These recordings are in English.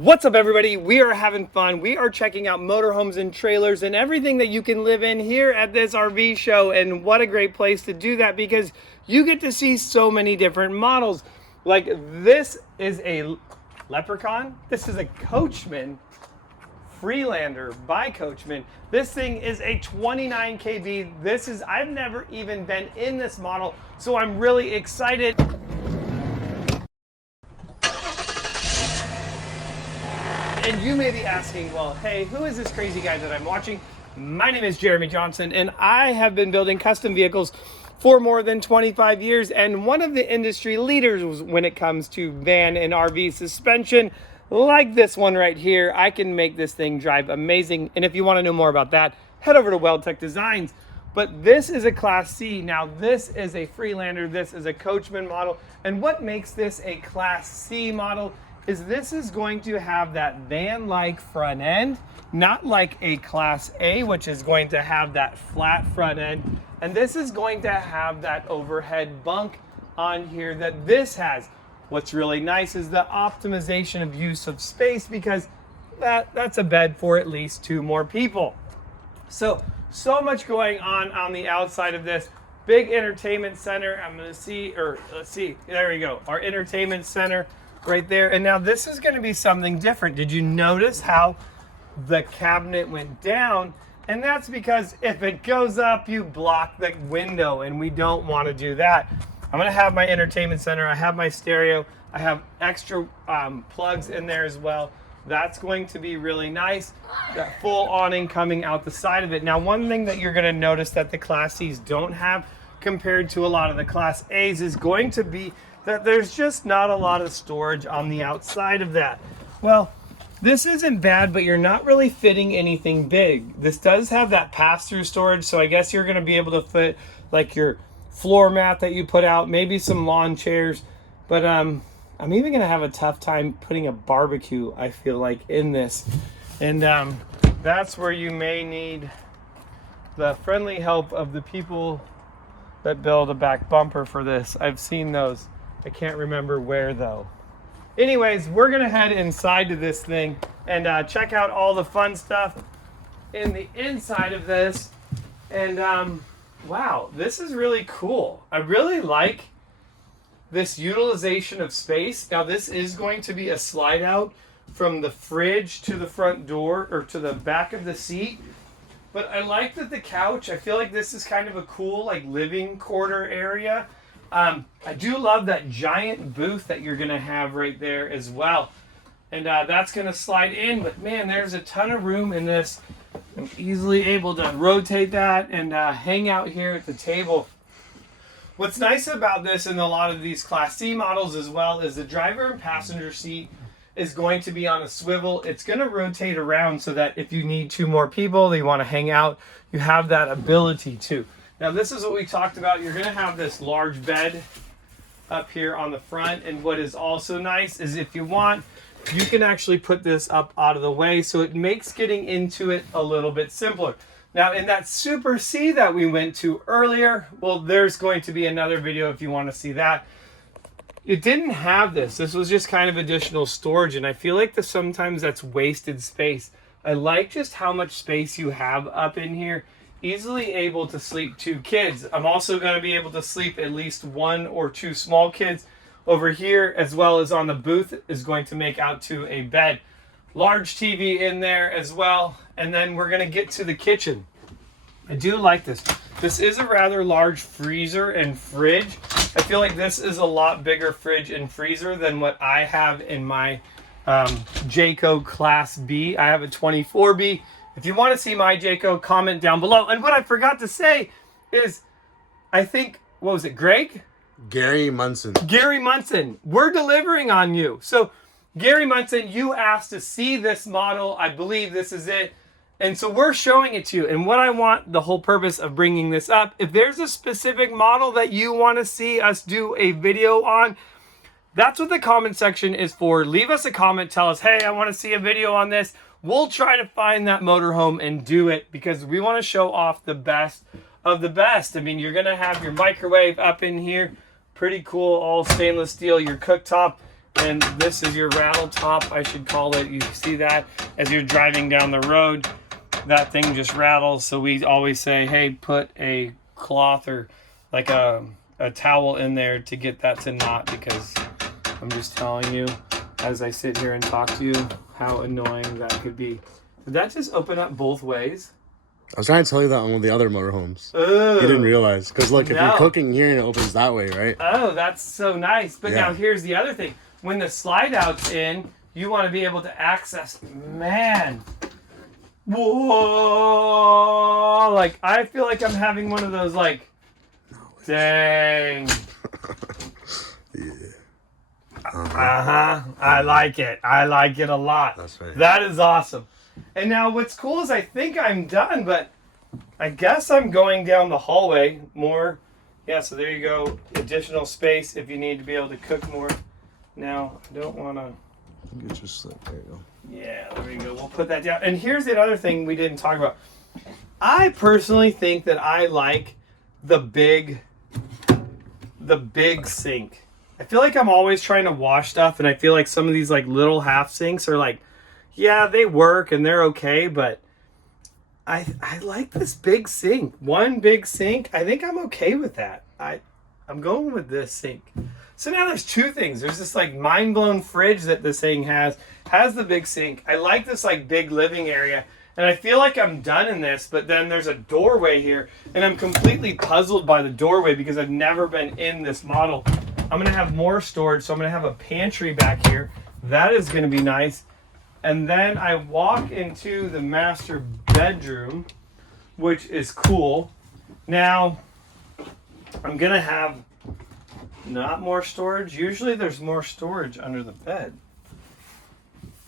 What's up, everybody? We are having fun. We are checking out motorhomes and trailers and everything that you can live in here at this RV show. And what a great place to do that, because you get to see so many different models. Like, this is a Leprechaun. This is a Coachmen Freelander by Coachmen. This thing is a 29kb. I've never even been in this model, so I'm really excited. And you may be asking, well, hey, who is this crazy guy that I'm watching? My name is Jeremy Johnson, and I have been building custom vehicles for more than 25 years, and one of the industry leaders when it comes to van and RV suspension, like this one right here. I can make this thing drive amazing, and if you want to know more about that, head over to Weldtech Designs. But this is a Class C. Now, this is a Freelander, this is a Coachmen model, and what makes this a Class C model is this is going to have that van-like front end, not like a Class A, which is going to have that flat front end. And this is going to have that overhead bunk on here that this has. What's really nice is the optimization of use of space, because that's a bed for at least 2 more people. So much going on the outside of this. Big entertainment center. Let's see, there we go. Our entertainment center right there. And now this is going to be something different. Did you notice how the cabinet went down? And that's because if it goes up, you block the window, and we don't want to do that. I'm going to have my entertainment center. I have my stereo. I have extra plugs in there as well. That's going to be really nice. That full awning coming out the side of it. Now, one thing that you're going to notice that the Class C's don't have compared to a lot of the Class A's is going to be that there's just not a lot of storage on the outside of that. Well, this isn't bad, but you're not really fitting anything big. This does have that pass-through storage, so I guess you're gonna be able to fit like your floor mat that you put out, maybe some lawn chairs, but I'm even gonna have a tough time putting a barbecue, I feel like, in this. And that's where you may need the friendly help of the people that build a back bumper for this. I've seen those. I can't remember where though. Anyways, we're gonna head inside to this thing and check out all the fun stuff in the inside of this. And wow, this is really cool. I really like this utilization of space. Now, this is going to be a slide out from the fridge to the front door, or to the back of the seat. But I like that the couch, I feel like this is kind of a cool like living quarter area. I do love that giant booth that you're going to have right there as well. And that's going to slide in. But man, there's a ton of room in this. I'm easily able to rotate that and hang out here at the table. What's nice about this and a lot of these Class C models as well is the driver and passenger seat is going to be on a swivel. It's going to rotate around so that if you need 2 more people, they want to hang out, you have that ability to. Now, this is what we talked about. You're going to have this large bed up here on the front. And what is also nice is if you want, you can actually put this up out of the way. So it makes getting into it a little bit simpler. Now, in that Super C that we went to earlier, well, there's going to be another video if you want to see that. It didn't have this. This was just kind of additional storage. And I feel like sometimes that's wasted space. I like just how much space you have up in here. Easily able to sleep 2 kids. I'm also going to be able to sleep at least 1 or 2 small kids over here, as well as on the booth is going to make out to a bed. Large TV in there as well. And then we're going to get to the kitchen. I do like this. This is a rather large freezer and fridge. I feel like this is a lot bigger fridge and freezer than what I have in my Jayco Class B. I have a 24B. If you want to see my Jayco, comment down below. And what I forgot to say is, I think, what was it, Greg? Gary Munson. Gary Munson, we're delivering on you. So, Gary Munson, you asked to see this model. I believe this is it. And so we're showing it to you. And what I want, the whole purpose of bringing this up, if there's a specific model that you want to see us do a video on, that's what the comment section is for. Leave us a comment. Tell us, hey, I want to see a video on this. We'll try to find that motorhome and do it, because we want to show off the best of the best. I mean, you're going to have your microwave up in here. Pretty cool, all stainless steel. Your cooktop And this is your rattle top, I should call it. You see that as you're driving down the road, that thing just rattles. So we always say, hey, put a cloth or like a towel in there to get that to not, because I'm just telling you as I sit here and talk to you how annoying that could be. Did that just open up both ways? I was trying to tell you that on one of the other motorhomes. Ooh. You didn't realize. Because look, if you're cooking here and it opens that way, right? Oh, that's so nice. But now here's the other thing. When the slide out's in, you want to be able to access, man. Whoa. Like, I feel like I'm having one of those, like, dang. Yeah. I like it. I like it a lot. That's right. That is awesome. And now what's cool is I think I'm done, but I guess I'm going down the hallway more. Yeah, so there you go. Additional space if you need to be able to cook more. Now, I don't want to... Get your slip. There you go. Yeah, there you go. We'll put that down. And here's the other thing we didn't talk about. I personally think that I like the big sink. I feel like I'm always trying to wash stuff, and I feel like some of these like little half sinks are like, yeah, they work and they're okay, but I like this big sink. One big sink. I think I'm okay with that. I'm going with this sink. So now there's two things. There's this like mind-blown fridge that this thing has the big sink. I like this like big living area, and I feel like I'm done in this, but then there's a doorway here, and I'm completely puzzled by the doorway because I've never been in this model. I'm gonna have more storage, so I'm gonna have a pantry back here. That is gonna be nice. And then I walk into the master bedroom, which is cool. Now, I'm gonna have not more storage. Usually there's more storage under the bed.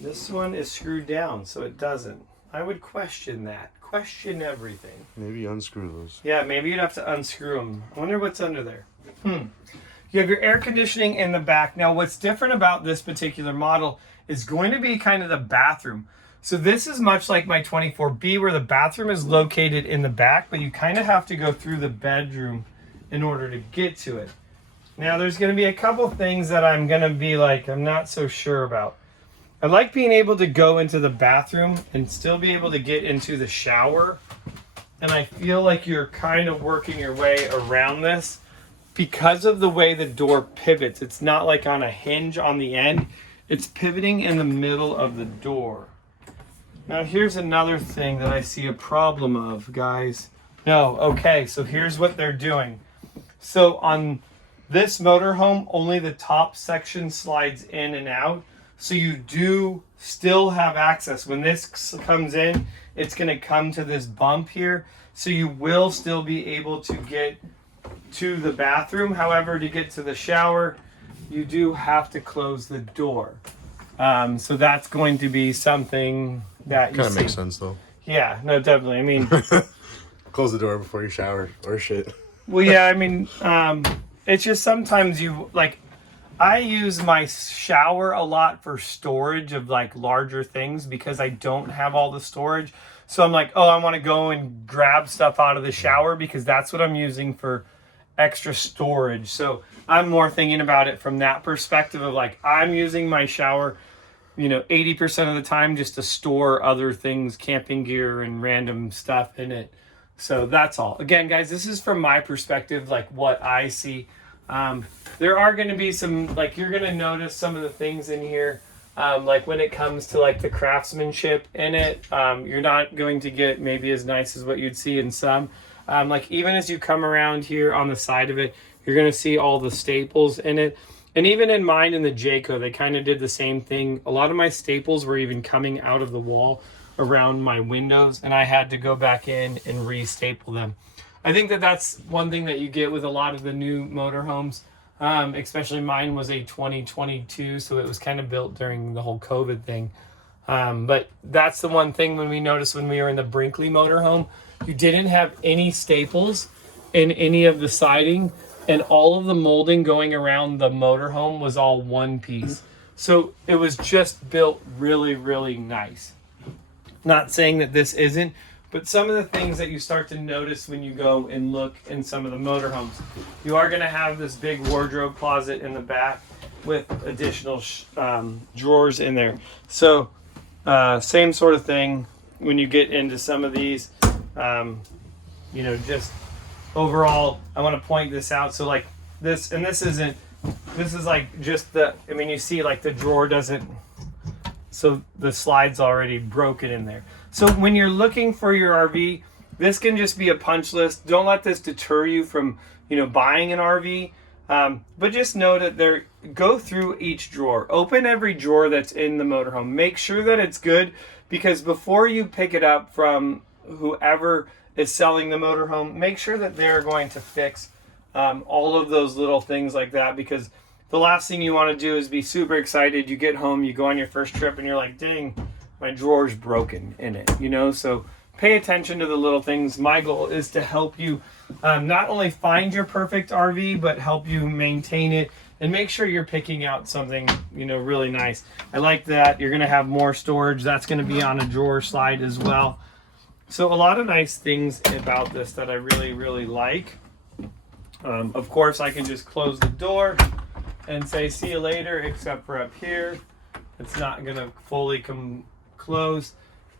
This one is screwed down, so it doesn't. I would question that. Question everything. Maybe unscrew those. Yeah, maybe you'd have to unscrew them. I wonder what's under there. You have your air conditioning in the back. Now, what's different about this particular model is going to be kind of the bathroom. So this is much like my 24B, where the bathroom is located in the back, but you kind of have to go through the bedroom in order to get to it. Now, there's going to be a couple things that I'm going to be like, I'm not so sure about. I like being able to go into the bathroom and still be able to get into the shower. And I feel like you're kind of working your way around this because of the way the door pivots. It's not like on a hinge on the end. It's pivoting in the middle of the door. Now, here's another thing that I see a problem of, guys. No, okay, so here's what they're doing. So on this motorhome, only the top section slides in and out. So you do still have access. When this comes in, it's going to come to this bump here. So you will still be able to get to the bathroom. However, to get to the shower, you do have to close the door. So that's going to be something that you kind of makes sense, though. Yeah, no, definitely. I mean... Close the door before you shower or shit. Well, yeah, I mean, it's just sometimes you, like, I use my shower a lot for storage of, like, larger things because I don't have all the storage. So I'm like, oh, I want to go and grab stuff out of the shower because that's what I'm using for extra storage. So I'm more thinking about it from that perspective of, like, I'm using my shower, 80% of the time just to store other things, camping gear and random stuff in it. So that's all. Again, guys, this is from my perspective, like what I see. There are going to be some, like, you're going to notice some of the things in here, like when it comes to like the craftsmanship in it, you're not going to get maybe as nice as what you'd see in some. Like even as you come around here on the side of it, you're going to see all the staples in it. And even in mine in the Jayco, they kind of did the same thing. A lot of my staples were even coming out of the wall around my windows, and I had to go back in and re-staple them. I think that that's one thing that you get with a lot of the new motorhomes, especially mine was a 2022, so it was kind of built during the whole COVID thing. But that's the one thing when we noticed when we were in the Brinkley motorhome, you didn't have any staples in any of the siding, and all of the molding going around the motorhome was all one piece. So it was just built really, really nice. Not saying that this isn't, but some of the things that you start to notice when you go and look in some of the motorhomes. You are going to have this big wardrobe closet in the back. with additional drawers in there. So same sort of thing when you get into some of these, you know, just overall, I want to point this out. So like this, and this is like just the, I mean, you see like the drawer doesn't, so the slide's already broken in there. So when you're looking for your RV, this can just be a punch list. Don't let this deter you from, you know, buying an RV. But just know that go through each drawer. Open every drawer that's in the motorhome. Make sure that it's good, because before you pick it up from whoever is selling the motorhome, make sure that they're going to fix all of those little things like that, because the last thing you want to do is be super excited. You get home, you go on your first trip, and you're like, dang, my drawer's broken in it, you know? So pay attention to the little things. My goal is to help you not only find your perfect RV, but help you maintain it and make sure you're picking out something, you know, really nice. I like that. You're going to have more storage. That's going to be on a drawer slide as well. So a lot of nice things about this that I really, really like. Of course, I can just close the door and say, see you later, except for up here. It's not going to fully come close.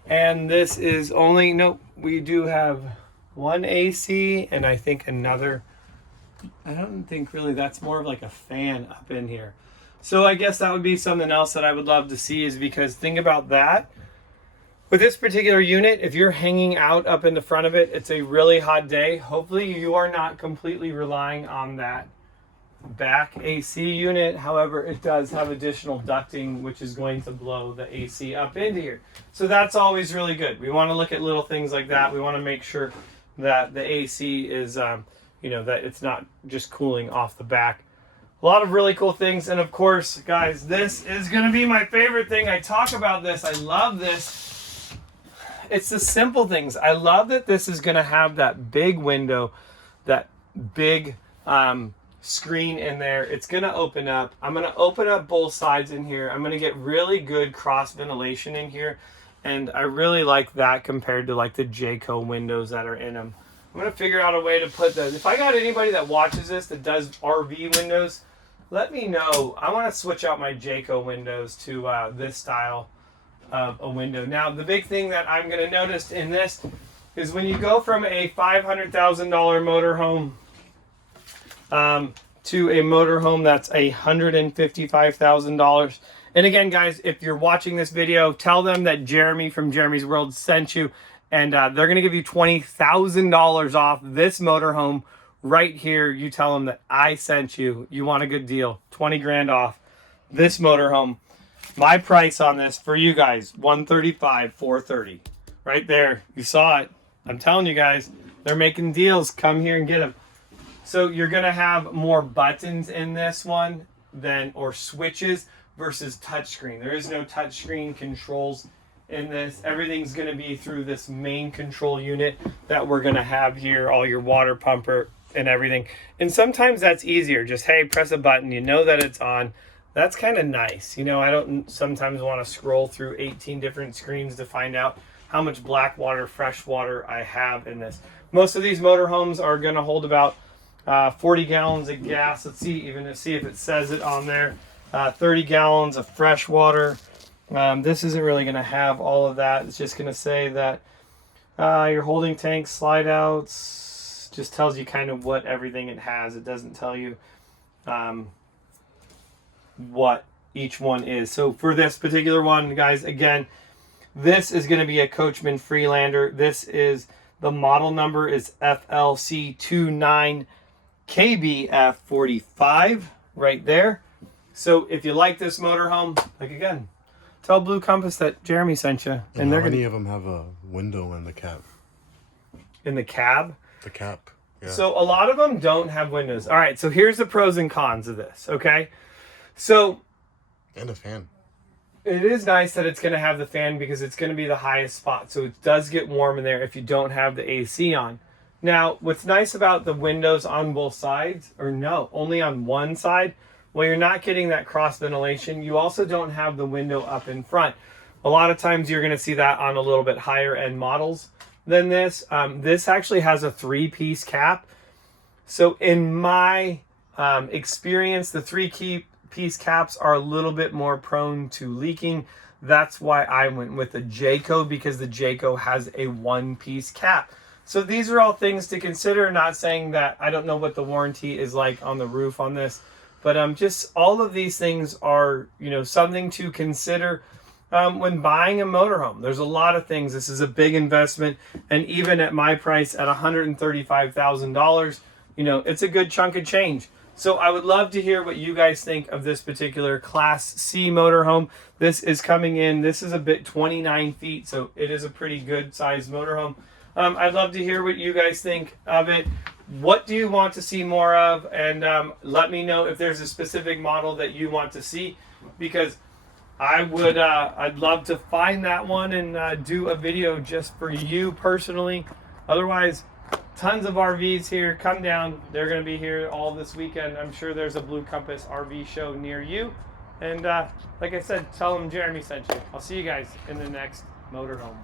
And this is only, nope, we do have one AC and I think another, I don't think really, that's more of like a fan up in here. So I guess that would be something else that I would love to see, is because think about that. With this particular unit, if you're hanging out up in the front of it, it's a really hot day. Hopefully you are not completely relying on that back AC unit. However, it does have additional ducting, which is going to blow the AC up into here. So that's always really good. We want to look at little things like that. We want to make sure that the AC is, you know, that it's not just cooling off the back. A lot of really cool things. And of course, guys, this is going to be my favorite thing. I talk about this. I love this. It's the simple things. I love that this is going to have that big window, that big screen in there. It's going to open up. I'm going to open up both sides in here. I'm going to get really good cross ventilation in here. And I really like that compared to like the Jayco windows that are in them. I'm going to figure out a way to put those. If I got anybody that watches this that does RV windows, let me know. I want to switch out my Jayco windows to this style of a window. Now, the big thing that I'm going to notice in this is when you go from a $500,000 motorhome to a motorhome that's $155,000. And again, guys, if you're watching this video, tell them that Jeremy from Jeremy's World sent you, and they're going to give you $20,000 off this motorhome right here. You tell them that I sent you. You want a good deal. 20 grand off this motorhome. My price on this for you guys, $135,430. Right there. You saw it. I'm telling you guys, they're making deals. Come here and get them. So you're going to have more buttons in this one or switches versus touchscreen. There is no touchscreen controls in this. Everything's going to be through this main control unit that we're going to have here, all your water pumper and everything. And sometimes that's easier. Just, hey, press a button. You know that it's on. That's kind of nice. You know, I don't sometimes want to scroll through 18 different screens to find out how much black water, fresh water I have in this. Most of these motorhomes are going to hold about 40 gallons of gas. Let's see, even to see if it says it on there. 30 gallons of fresh water. This isn't really going to have all of that. It's just going to say that your holding tank slide outs just tells you kind of what everything it has. It doesn't tell you what each one is. So for this particular one, guys, again, this is going to be a Coachmen Freelander. This is, the model number is FLC 29kb F45 right there. So if you like this motorhome, like again, tell Blue Compass that Jeremy sent you. And how many of them have a window in the cab? In the cab? The cap. Yeah. So a lot of them don't have windows. All right, so here's the pros and cons of this, okay? So, and a fan. It is nice that it's going to have the fan because it's going to be the highest spot. So it does get warm in there if you don't have the AC on. Now, what's nice about the windows on both sides, or no, only on one side, well, you're not getting that cross ventilation. You also don't have the window up in front. A lot of times you're going to see that on a little bit higher end models than this. This actually has a 3-piece cap. So in my experience, the piece caps are a little bit more prone to leaking. That's why I went with the Jayco, because the Jayco has a one piece cap. So these are all things to consider. Not saying that I don't know what the warranty is like on the roof on this, but just all of these things are, you know, something to consider when buying a motorhome. There's a lot of things. This is a big investment, and even at my price at $135,000, you know, it's a good chunk of change. So I would love to hear what you guys think of this particular Class C motorhome. This is coming in. This is a bit 29 feet, so it is a pretty good sized motorhome. I'd love to hear what you guys think of it. What do you want to see more of? And let me know if there's a specific model that you want to see, because I'd love to find that one and do a video just for you personally. Otherwise, tons of RVs here. Come down. They're going to be here all this weekend. I'm sure there's a Blue Compass RV show near you. And like I said, tell them Jeremy sent you. I'll see you guys in the next motorhome.